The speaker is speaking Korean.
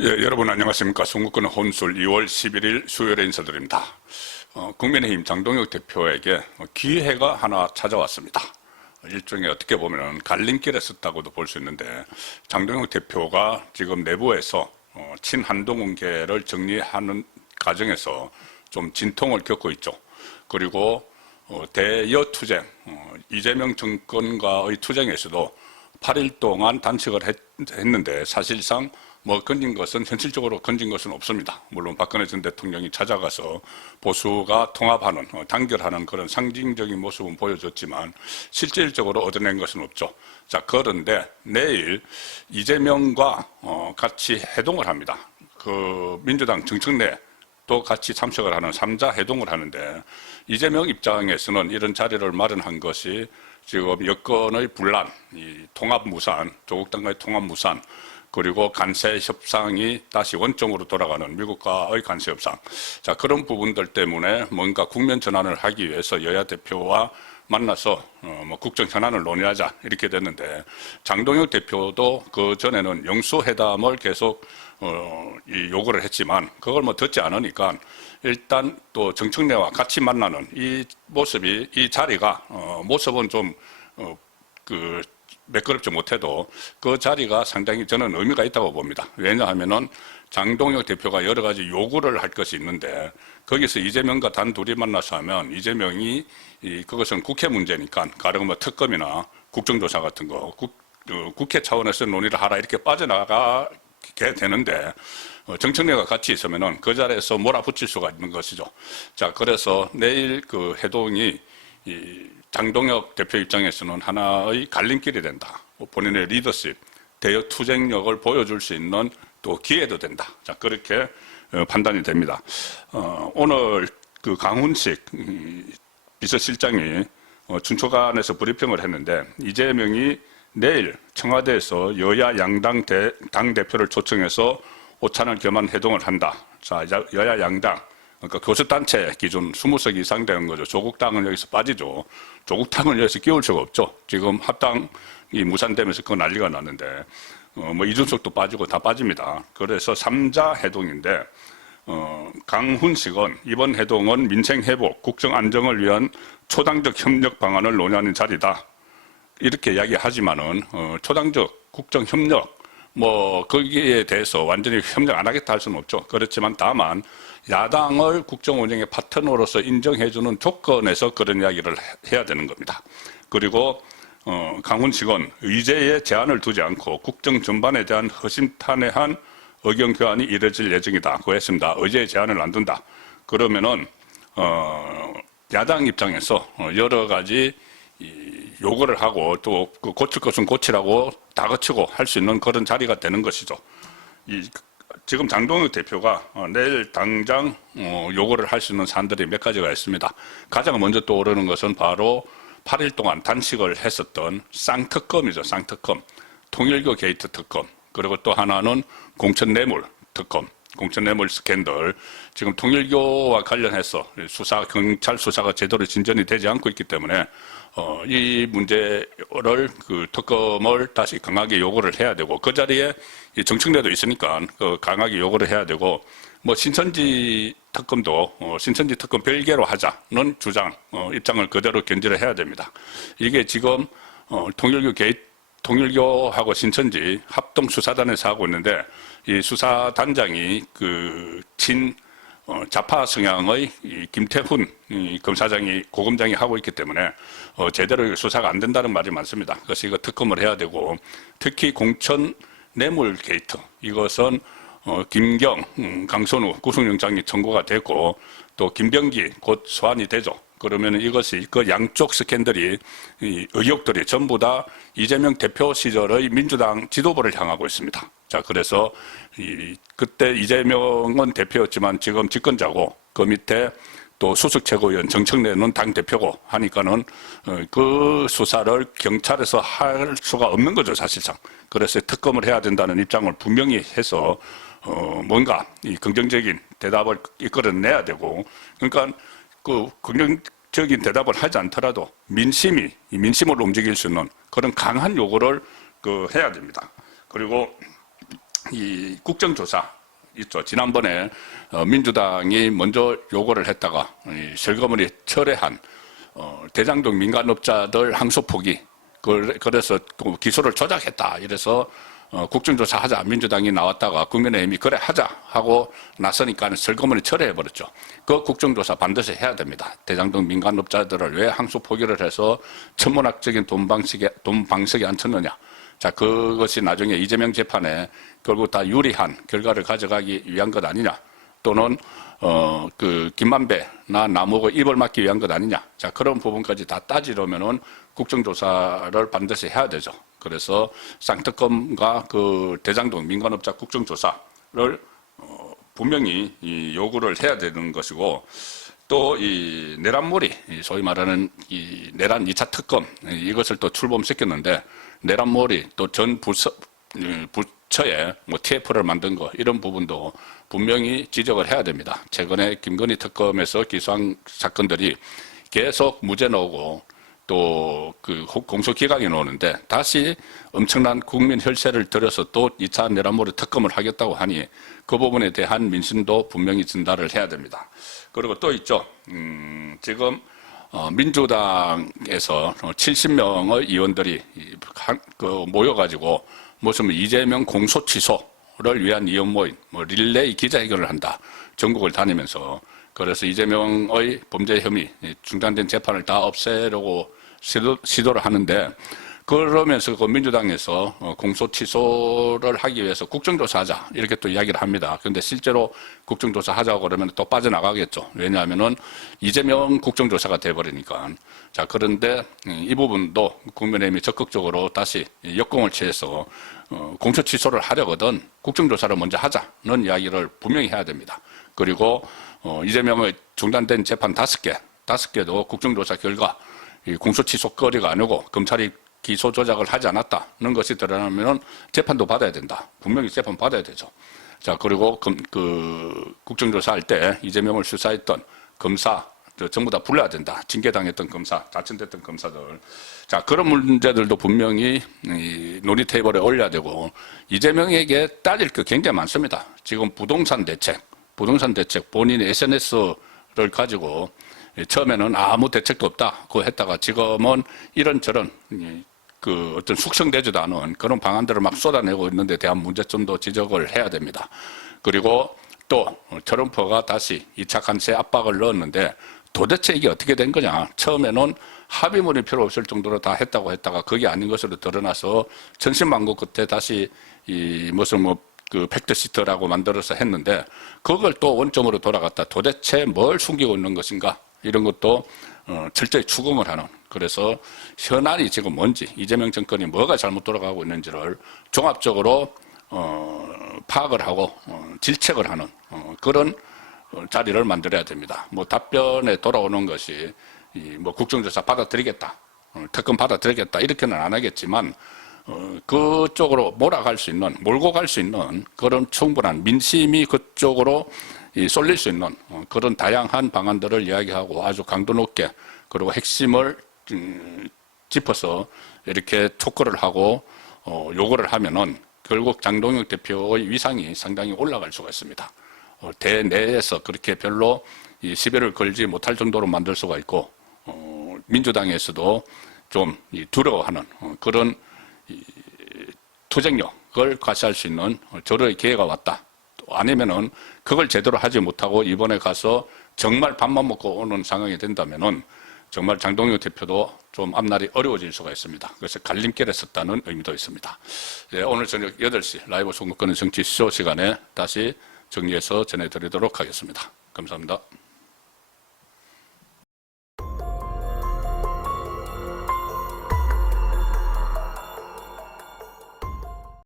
예, 여러분 안녕하십니까. 송국근 혼술 2월 11일 수요일에 인사드립니다. 국민의힘 장동혁 대표에게 기회가 하나 찾아왔습니다. 일종의 어떻게 보면 갈림길에 섰다고도 볼 수 있는데, 장동혁 대표가 지금 내부에서 친한동훈계를 정리하는 과정에서 좀 진통을 겪고 있죠. 그리고 대여투쟁, 이재명 정권과의 투쟁에서도 8일 동안 단식을 했는데 사실상 건진 것은, 현실적으로 건진 것은 없습니다. 물론 박근혜 전 대통령이 찾아가서 보수가 통합하는, 단결하는 그런 상징적인 모습은 보여줬지만 실질적으로 얻어낸 것은 없죠. 자, 그런데 내일 이재명과 같이 회동을 합니다. 그 민주당 정청래 또 같이 참석을 하는 3자 회동을 하는데, 이재명 입장에서는 이런 자리를 마련한 것이 지금 여권의 분란, 이 통합무산, 조국 당과의 통합무산, 그리고 간세 협상이 다시 원점으로 돌아가는 미국과의 간세 협상. 자, 그런 부분들 때문에 뭔가 국면 전환을 하기 위해서 여야 대표와 만나서 국정 현안을 논의하자 이렇게 됐는데, 장동혁 대표도 그 전에는 영수회담을 계속 요구를 했지만 그걸 듣지 않으니까 일단 또 정청래와 같이 만나는 이 모습이, 이 자리가 모습은 좀 매끄럽지 못해도 그 자리가 상당히 저는 의미가 있다고 봅니다. 왜냐하면은 장동혁 대표가 여러 가지 요구를 할 것이 있는데, 거기서 이재명과 단둘이 만나서 하면 이재명이 그것은 국회 문제니까, 가령 특검이나 국정조사 같은 거 국회 차원에서 논의를 하라 이렇게 빠져나가게 되는데, 정청래가 같이 있으면은 그 자리에서 몰아붙일 수가 있는 것이죠. 자, 그래서 내일 그 회동이 장동혁 대표 입장에서는 하나의 갈림길이 된다. 본인의 리더십, 대여 투쟁력을 보여줄 수 있는 또 기회도 된다. 자, 그렇게 판단이 됩니다. 오늘 그 강훈식 비서실장이 춘초관에서 브리핑을 했는데, 이재명이 내일 청와대에서 여야 양당 당대표를 초청해서 오찬을 겸한 회동을 한다. 자, 여야 양당, 그러니까 교섭단체 기준 20석 이상 되는 거죠. 조국당은 여기서 빠지죠. 조국당을 여기서 끼울 수가 없죠. 지금 합당이 무산되면서 그거 난리가 났는데, 이준석도 빠지고 다 빠집니다. 그래서 3자 회동인데, 강훈식은 이번 회동은 민생 회복, 국정 안정을 위한 초당적 협력 방안을 논의하는 자리다. 이렇게 이야기하지만은, 초당적 국정 협력, 거기에 대해서 완전히 협력 안 하겠다 할 수는 없죠. 그렇지만 다만, 야당을 국정 운영의 파트너로서 인정해주는 조건에서 그런 이야기를 해야 되는 겁니다. 그리고 강훈식은 의제에 제한을 두지 않고 국정 전반에 대한 허심탄회한 의견 교환이 이뤄질 예정이다. 그 했습니다. 의제에 제한을 안 둔다. 그러면은 야당 입장에서 여러 가지 요구를 하고 또 고칠 것은 고치라고 다 거치고 할 수 있는 그런 자리가 되는 것이죠. 지금 장동혁 대표가 내일 당장 요구를 할 수 있는 사안들이 몇 가지가 있습니다. 가장 먼저 떠오르는 것은 바로 8일 동안 단식을 했었던 쌍특검이죠. 쌍특검. 통일교 게이트 특검. 그리고 또 하나는 공천뇌물 특검. 공천뇌물 스캔들. 지금 통일교와 관련해서 경찰 수사가 제대로 진전이 되지 않고 있기 때문에 이 문제를, 특검을 다시 강하게 요구를 해야 되고, 그 자리에 정청래도 있으니까 강하게 요구를 해야 되고, 신천지 특검도 신천지 특검 별개로 하자는 입장을 그대로 견지를 해야 됩니다. 이게 지금 통일교하고 신천지 합동 수사단에서 하고 있는데, 이 수사단장이 좌파 성향의 김태훈 검사장이, 고검장이 하고 있기 때문에 제대로 수사가 안 된다는 말이 많습니다. 그래서 이거 특검을 해야 되고, 특히 공천 뇌물 게이트, 이것은 김경, 강선우 구속영장이 청구가 되고, 또 김병기 곧 소환이 되죠. 그러면 이것이 그 양쪽 스캔들이, 의혹들이 전부 다 이재명 대표 시절의 민주당 지도부를 향하고 있습니다. 자, 그래서 그때 이재명은 대표였지만 지금 집권자고, 그 밑에 또 수석 최고위원 정청래는 당 대표고 하니까는 그 수사를 경찰에서 할 수가 없는 거죠, 사실상. 그래서 특검을 해야 된다는 입장을 분명히 해서 뭔가 이 긍정적인 대답을 이끌어내야 되고, 그러니까 긍정적인 대답을 하지 않더라도 민심을 움직일 수 있는 그런 강한 요구를 해야 됩니다. 그리고 이 국정조사 있죠. 지난번에 민주당이 먼저 요구를 했다가 실거머리 철회한 대장동 민간업자들 항소 포기, 그래서 기소를 조작했다 이래서 국정조사 하자 민주당이 나왔다가 국민의힘이 그래 하자 하고 나서니까 슬그머니 철회해버렸죠. 그 국정조사 반드시 해야 됩니다. 대장동 민간업자들을 왜 항소 포기를 해서 천문학적인 돈 방석에 앉혔느냐. 자, 그것이 나중에 이재명 재판에 결국 다 유리한 결과를 가져가기 위한 것 아니냐. 또는 김만배나 남욱의 입을 막기 위한 것 아니냐. 자, 그런 부분까지 다 따지려면은 국정조사를 반드시 해야 되죠. 그래서 쌍특검과 그 대장동 민간업자 국정조사를 분명히 요구를 해야 되는 것이고, 또 이 내란몰이, 소위 말하는 이 내란 2차 특검, 이것을 또 출범시켰는데, 내란몰이 또 전 부처에 뭐 TF를 만든 거, 이런 부분도 분명히 지적을 해야 됩니다. 최근에 김건희 특검에서 기소한 사건들이 계속 무죄 나오고, 또 그 공소기각이 나오는데 다시 엄청난 국민 혈세를 들여서 또 2차 내란몰이 특검을 하겠다고 하니 그 부분에 대한 민심도 분명히 전달을 해야 됩니다. 그리고 또 있죠. 지금 민주당에서 70명의 의원들이 모여가지고 무슨 이재명 공소 취소를 위한 의원 모임, 릴레이 기자회견을 한다. 전국을 다니면서. 그래서 이재명의 범죄 혐의, 중단된 재판을 다 없애려고 시도를 하는데, 그러면서 그 민주당에서 공소 취소를 하기 위해서 국정조사 하자 이렇게 또 이야기를 합니다. 그런데 실제로 국정조사 하자고 그러면 또 빠져나가겠죠. 왜냐하면은 이재명 국정조사가 돼버리니까. 자, 그런데 이 부분도 국민의힘이 적극적으로 다시 역공을 취해서 공소 취소를 하려거든 국정조사를 먼저 하자는 이야기를 분명히 해야 됩니다. 그리고 이재명의 중단된 재판 5개도 국정조사 결과 공소 취소 거리가 아니고 검찰이 기소 조작을 하지 않았다는 것이 드러나면 재판도 받아야 된다. 분명히 재판 받아야 되죠. 자, 그리고 국정조사 할 때 이재명을 수사했던 검사 전부 다 불러야 된다. 징계당했던 검사, 자천됐던 검사들. 자, 그런 문제들도 분명히 논의 테이블에 올려야 되고, 이재명에게 따질 게 굉장히 많습니다. 지금 부동산 대책 본인의 SNS를 가지고 처음에는 아무 대책도 없다고 했다가 지금은 이런저런 어떤 숙성되지도 않은 그런 방안들을 막 쏟아내고 있는 데 대한 문제점도 지적을 해야 됩니다. 그리고 또 트럼프가 다시 2차 관세 압박을 넣었는데 도대체 이게 어떻게 된 거냐. 처음에는 합의문이 필요 없을 정도로 다 했다고 했다가 그게 아닌 것으로 드러나서 천신만고 끝에 다시 팩트시트라고 만들어서 했는데 그걸 또 원점으로 돌아갔다. 도대체 뭘 숨기고 있는 것인가. 이런 것도 철저히 추궁을 하는. 그래서 현안이 지금 뭔지, 이재명 정권이 뭐가 잘못 돌아가고 있는지를 종합적으로 파악을 하고 질책을 하는 그런 자리를 만들어야 됩니다. 답변에 돌아오는 것이 국정조사 받아들이겠다, 특검 받아들이겠다 이렇게는 안 하겠지만 그쪽으로 몰고 갈 수 있는 그런 충분한 민심이 그쪽으로 쏠릴 수 있는 그런 다양한 방안들을 이야기하고 아주 강도 높게 그리고 핵심을 짚어서 이렇게 토크를 하고 요구를 하면은 결국 장동혁 대표의 위상이 상당히 올라갈 수가 있습니다. 대내에서 그렇게 별로 시비를 걸지 못할 정도로 만들 수가 있고 민주당에서도 좀 두려워하는 그런 투쟁력을 과시할 수 있는 저러의 기회가 왔다. 아니면은 그걸 제대로 하지 못하고 이번에 가서 정말 밥만 먹고 오는 상황이 된다면은 정말 장동혁 대표도 좀 앞날이 어려워질 수가 있습니다. 그래서 갈림길에 섰다는 의미도 있습니다. 예, 오늘 저녁 8시 라이브 선거권의 정치 쇼 시간에 다시 정리해서 전해드리도록 하겠습니다. 감사합니다.